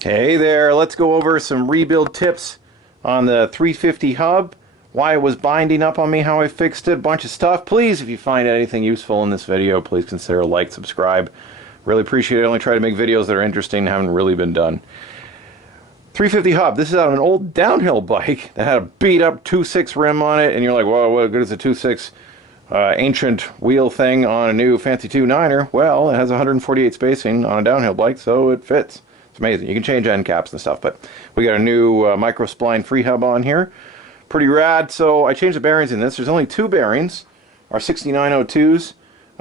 Hey there, let's go over some rebuild tips on the 350 hub, why it was binding up on me, how I fixed it, a bunch of stuff. Please, if you find anything useful in this video, please consider a like, subscribe. Really appreciate it. I only try to make videos that are interesting and haven't really been done. 350 hub, this is on an old downhill bike that had a beat up 2.6 rim on it, and you're like, well, what good is a 2.6 ancient wheel thing on a new fancy 2.9er? Well, it has 148 spacing on a downhill bike, so it fits. It's amazing. You can change end caps and stuff, but we got a new micro spline free hub on here. Pretty rad. So I changed the bearings in this. There's only two bearings, our 6902s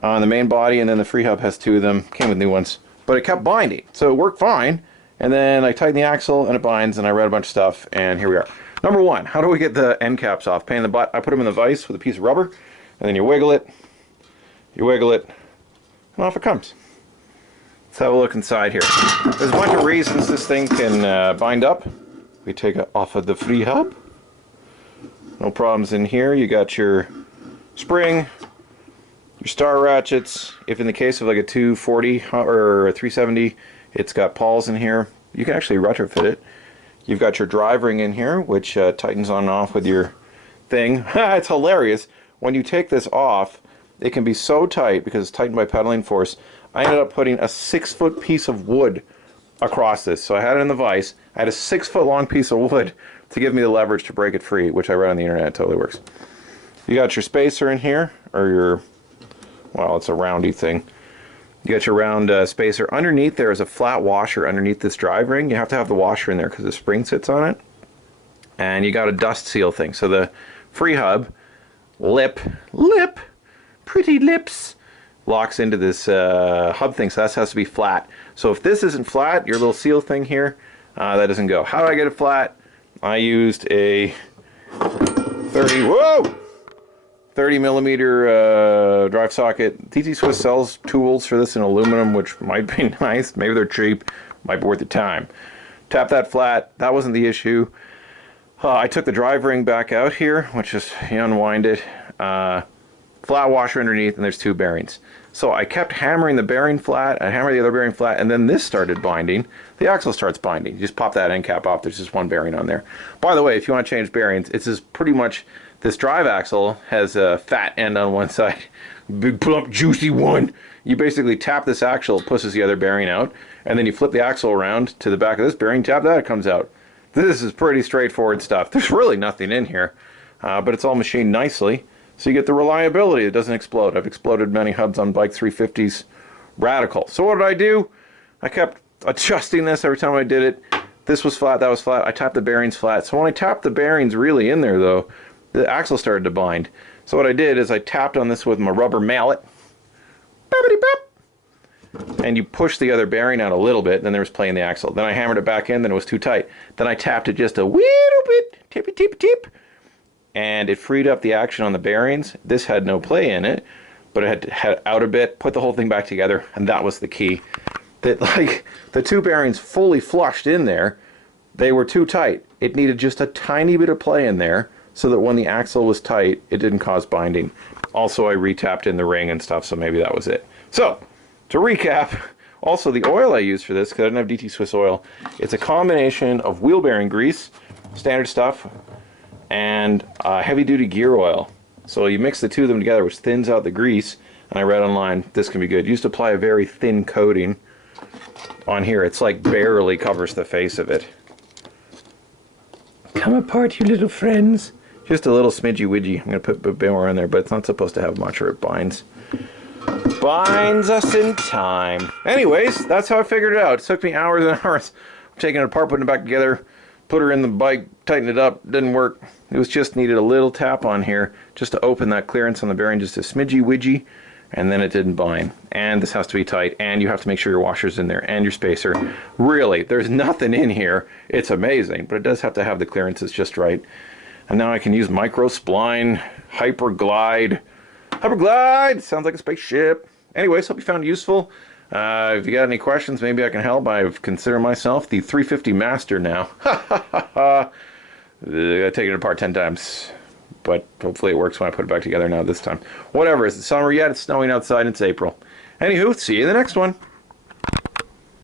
on the main body, and then the free hub has two of them. Came with new ones, but it kept binding, so it worked fine. And then I tightened the axle and it binds, and I read a bunch of stuff, and here we are. Number one, how do we get the end caps off? Pain in the butt. I put them in the vise with a piece of rubber, and then you wiggle it, and off it comes. Let's have a look inside here. There's a bunch of reasons this thing can bind up. We take it off of the free hub. No problems in here. You got your spring, your star ratchets. If in the case of like a 240 or a 370, it's got pawls in here. You can actually retrofit it. You've got your drive ring in here, which tightens on and off with your thing. It's hilarious. When you take this off, it can be so tight because it's tightened by pedaling force. I ended up putting a 6-foot piece of wood across this. So I had it in the vise. I had a 6-foot long piece of wood to give me the leverage to break it free, which I read on the internet. It totally works. You got your spacer in here, or your, well, it's a roundy thing. You got your round spacer. Underneath there is a flat washer underneath this drive ring. You have to have the washer in there because the spring sits on it. And you got a dust seal thing. So the free hub, pretty lips, locks into this hub thing, so that has to be flat. So if this isn't flat, your little seal thing here, that doesn't go. How do I get it flat? I used a 30 millimeter drive socket. TT Swiss sells tools for this in aluminum, which might be nice. Maybe they're cheap, might be worth the time. Tap that flat. That wasn't the issue. I took the drive ring back out here, which is, you unwind it. Flat washer underneath, and there's two bearings. So I kept hammering the bearing flat, I hammered the other bearing flat, and then this started binding. The axle starts binding. You just pop that end cap off. There's just one bearing on there. By the way, if you want to change bearings, it's just pretty much, this drive axle has a fat end on one side. Big plump juicy one. You basically tap this axle, it pushes the other bearing out, and then you flip the axle around to the back of this bearing, tap that, it comes out. This is pretty straightforward stuff. There's really nothing in here, but it's all machined nicely. So you get the reliability. It doesn't explode. I've exploded many hubs on bike 350s. Radical. So what did I do? I kept adjusting this every time I did it. This was flat, that was flat. I tapped the bearings flat. So when I tapped the bearings really in there though, the axle started to bind. So what I did is I tapped on this with my rubber mallet. And you push the other bearing out a little bit, then there was play in the axle. Then I hammered it back in, then it was too tight. Then I tapped it just a little bit, tippy tip tip. And it freed up the action on the bearings. This had no play in it, but it had out a bit, put the whole thing back together, and that was the key. That, like, the two bearings fully flushed in there, they were too tight. It needed just a tiny bit of play in there so that when the axle was tight, it didn't cause binding. Also, I retapped in the ring and stuff, so maybe that was it. So, to recap, also the oil I used for this, because I didn't have DT Swiss oil, it's a combination of wheel bearing grease, standard stuff, and heavy-duty gear oil. So you mix the two of them together, which thins out the grease, and I read online this can be good. You just apply a very thin coating on here. It's like barely covers the face of it. Come apart, you little friends. Just a little smidgy widgy. I'm going to put a bit more in there, but it's not supposed to have much, or it binds. Binds us in time. Anyways, that's how I figured it out. It took me hours and hours taking it apart, putting it back together. Put her in the bike, tighten it up, didn't work. It was just needed a little tap on here just to open that clearance on the bearing, just a smidgy widgy, and then it didn't bind. And this has to be tight, and you have to make sure your washer's in there and your spacer. Really, there's nothing in here. It's amazing, but it does have to have the clearances just right. And now I can use micro spline, Hyperglide. Hyperglide sounds like a spaceship. Anyways, hope you found it useful. If you got any questions, maybe I can help. I consider myself the 350 master now. I've taken it apart 10 times, but hopefully it works when I put it back together now this time. Whatever, is it summer yet? It's snowing outside, it's April. Anywho, see you in the next one.